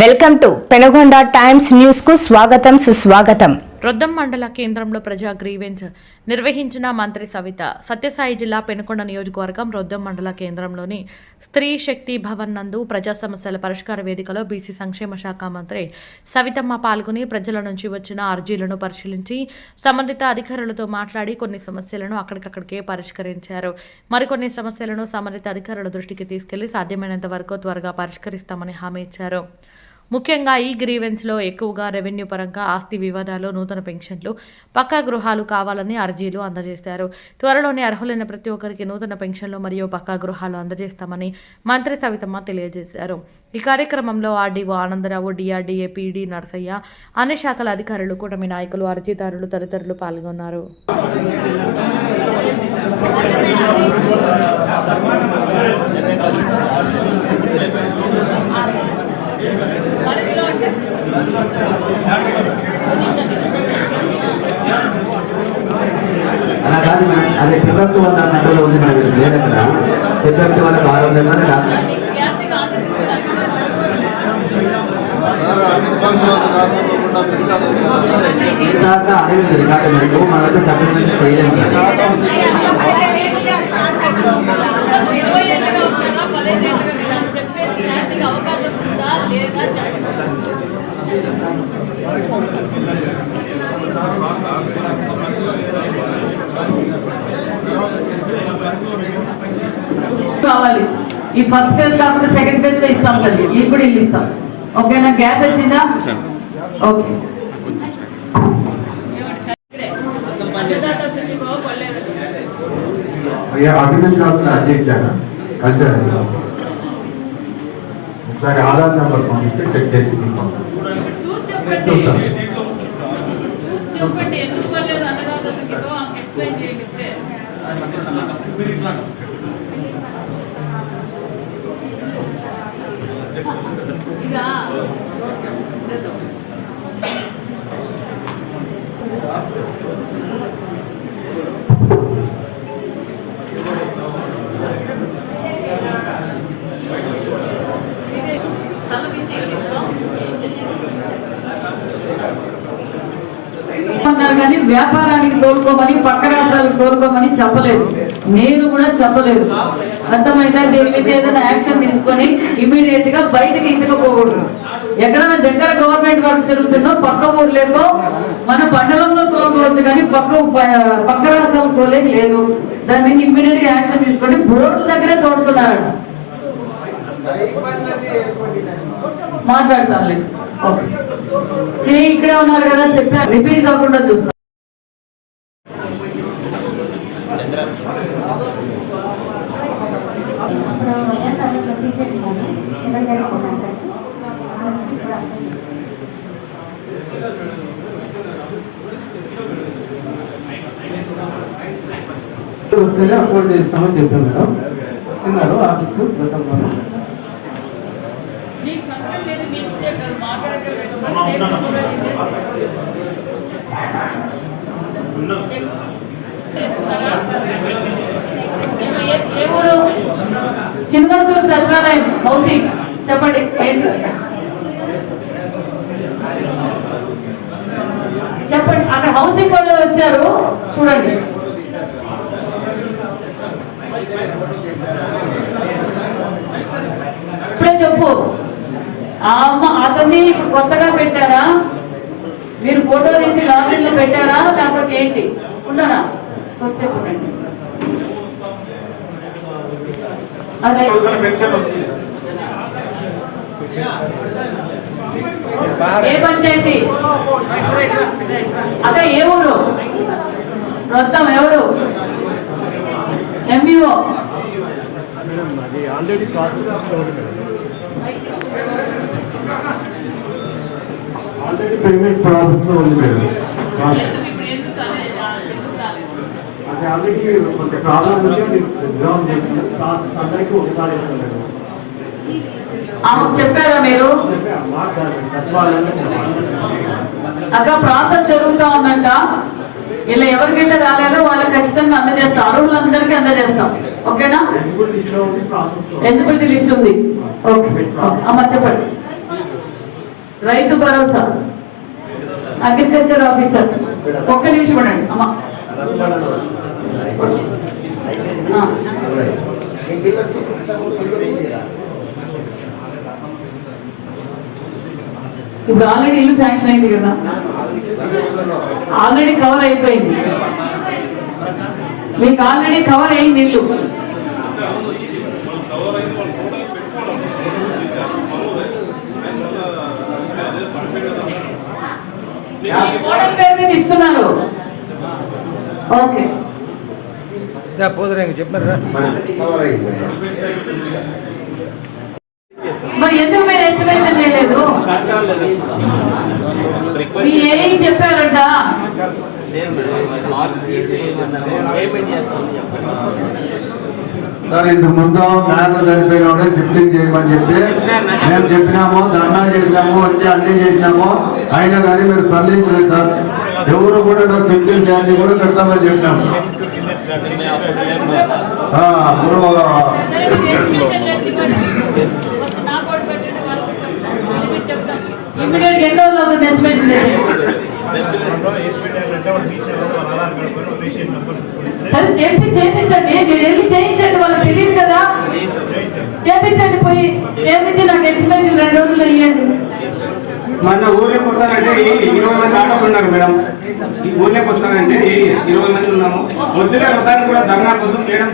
Welcome to Penagonda times న్యూస్కు స్వాగతం సుస్వాగతం. రొద్దం మండల కేంద్రంలో ప్రజా గ్రీవెన్స్ నిర్వహించిన మంత్రి సవిత సత్యసాయి జిల్లా పెనుకొండ నియోజకవర్గం రొద్దం మండల కేంద్రంలోని స్త్రీ శక్తి భవన్ నందు ప్రజా సమస్యల పరిష్కార వేదికలో బీసీ సంక్షేమ శాఖ మంత్రి సవితమ్మ పాల్గొని ప్రజల నుంచి వచ్చిన అర్జీలను పరిశీలించి సంబంధిత అధికారులతో మాట్లాడి కొన్ని సమస్యలను అక్కడికక్కడికే పరిష్కరించారు. మరికొన్ని సమస్యలను సంబంధిత అధికారుల దృష్టికి తీసుకెళ్ళి సాధ్యమైనంత వరకు త్వరగా పరిష్కరిస్తామని హామీ ఇచ్చారు. ముఖ్యంగా ఈ గ్రీవెన్స్లో ఎక్కువగా రెవెన్యూ పరంగా ఆస్తి వివాదాలు నూతన పెన్షన్లు పక్కా గృహాలు కావాలని అర్జీలు అందజేశారు. త్వరలోనే అర్హులైన ప్రతి ఒక్కరికి నూతన పెన్షన్లు మరియు పక్కా గృహాలు అందజేస్తామని మంత్రి సవితమ్మ తెలియజేశారు. ఈ కార్యక్రమంలో RDO Anandarao DRDA PD Narasayya అన్ని శాఖల అధికారులు కూటమి నాయకులు అర్జీదారులు తదితరులు పాల్గొన్నారు. అలా కాదు మేడం అదే పిల్లలకు వంద గంటలో ఉంది మేడం ఇది. లేదు అక్కడ పిల్లలకి వాళ్ళకి ఆరు వందల మంది కాదు మిగతా అడవి రికార్డు మేరకు మన దగ్గర సర్టిఫికేట్ చేయలేము మేడం. కావాలి. ఈ ఫస్ట్ ఫేజ్ కాకుండా సెకండ్ ఫేజ్లో ఇస్తాం తల్లి. మీకు కూడా ఇల్లు ఇస్తాం. ఓకేనా? గ్యాస్ వచ్చిందా? ఓకే. అయ్యా అభివృద్ధి ఒకసారి ఆధార్ నెంబర్ పంపిస్తే చెక్ చేసి మీకు పంపిస్తాను. చూసి చెప్పండి ఎందుకు పర్లేదు అన్నదాత సుఖితో? ఆమెకు ఎక్స్ప్లెయిన్ చేయండి ఇప్పుడే. అన్నారు కానీ వ్యాపారానికి తోలుకోమని పక్క రాష్ట్రాలకు తోలుకోమని చెప్పలేదు. నేను కూడా చెప్పలేదు. అర్థమైతే దీని మీద ఏదైనా యాక్షన్ తీసుకొని ఇమీడియట్గా బయటకి ఇసుకపోకూడదు. ఎక్కడైనా దగ్గర గవర్నమెంట్ వర్క్స్ జరుగుతుందో పక్క ఊర్లేకో మన మండలంలో తోలుకోవచ్చు కానీ పక్క పక్క రాష్ట్రాలు తోలేక లేదు. దాని మీద ఇమీడియట్గా యాక్షన్ తీసుకొని బోర్డు దగ్గరే తోడుతున్నారట లేదు ఓకే. సి ఇక్కడే ఉన్నారు కదా చెప్పారు. రిపీట్ కాకుండా చూస్తాం. వస్తేనే అప్లోడ్ చేస్తామని చెప్పాను మేడం. వచ్చినారు ఆఫీస్కు గతంలో మీకు సంతకం చేసి మీకు ఇచ్చే కదా మాట్లాడగలరు ఏ ఊరు చిన్నమత్తూరు సచివాలయం హౌసింగ్ చెప్పండి. చెప్పండి అక్కడ హౌసింగ్ వాళ్ళు వచ్చారు చూడండి. ఇప్పుడే చెప్పు. ఆ అమ్మ అతన్ని ఇప్పుడు కొత్తగా పెట్టారా? మీరు ఫోటో తీసి లాగిన్లో పెట్టారా? లేకపోతే ఏంటి? ఉండరా కొద్దిసేపు ఉండండి. అదే. ఏ పంచాయతీ? అదే ఏ ఊరు? మొత్తం ఎవరు? ఎంబీఓ అది ఆల్రెడీ ప్రాసెస్ ప్రాసెస్లో ఉంది మేడం. ఇప్పుడు ఎందుకు అదే ఎందుకు రాలేదు? అది ఆల్రెడీ కొంత ప్రాబ్లం ఉంది. అది గ్రౌండ్ చేసిన ప్రాసెస్ అందరికీ ఒకసారి వేస్తాం మేడం. ఆమెకు చెప్పారా మీరు? అక్క ప్రాసెస్ జరుగుతా ఉందంట. ఇలా ఎవరికైతే రాలేదో వాళ్ళకి ఖచ్చితంగా అందజేస్తాం అర్హులందరికీ అందజేస్తాం. ఓకేనా? ఎలిజిబుల్ లిస్ట్లో ఉంది ప్రాసెస్లో ఎలిజిబిలిటీ లిస్ట్ ఉంది. ఓకే. ఓకే. అమ్మ చెప్పండి. రైతు భరోసా. Agriculture officer. ఒక్క నిమిషం ఉండండి. అమ్మా. ఇప్పుడు ఆల్రెడీ ఇల్లు శాంక్షన్ అయింది కదా. ఆల్రెడీ కవర్ అయిపోయింది. మీకు ఆల్రెడీ కవర్ అయింది ఇల్లు మీ కోడలి ఇస్తున్నారు ఓకే. మరి ఎందుకు మీరు ఎస్టిమేషన్ చేయలేదు? మీ ఏం చెప్పారంట. సార్ ఇంతకు ముందు మేక చనిపోయినోడే షిఫ్టింగ్ చేయమని చెప్పి మేము చెప్పినాము ధర్నా చేసినాము వచ్చి అన్ని చేసినాము. అయినా కానీ మీరు స్పందించలేదు సార్. ఎవరు కూడా సెంట్రల్ షిఫ్టింగ్ ఛార్జీ కూడా కడతామని చెప్పినాం. సరే చెప్పి చేయించండి మీరు వెళ్ళి చేయించండి వాళ్ళకి తెలియదు కదా. చేయించండి పోయి. చేయించి నాకు ఎస్టిమేషన్ రెండు రోజులు ఇవ్వండి మన ఊర్లోకి వస్తానంటే ఈ ఇరవై మంది ఆటోలు ఉన్నారు మేడం. ఈ ఊర్లోకి వస్తానంటే ఈ ఇరవై మంది ఉన్నాము. వద్దులే వస్తాను కూడా ధర్నా పొద్దు మేడం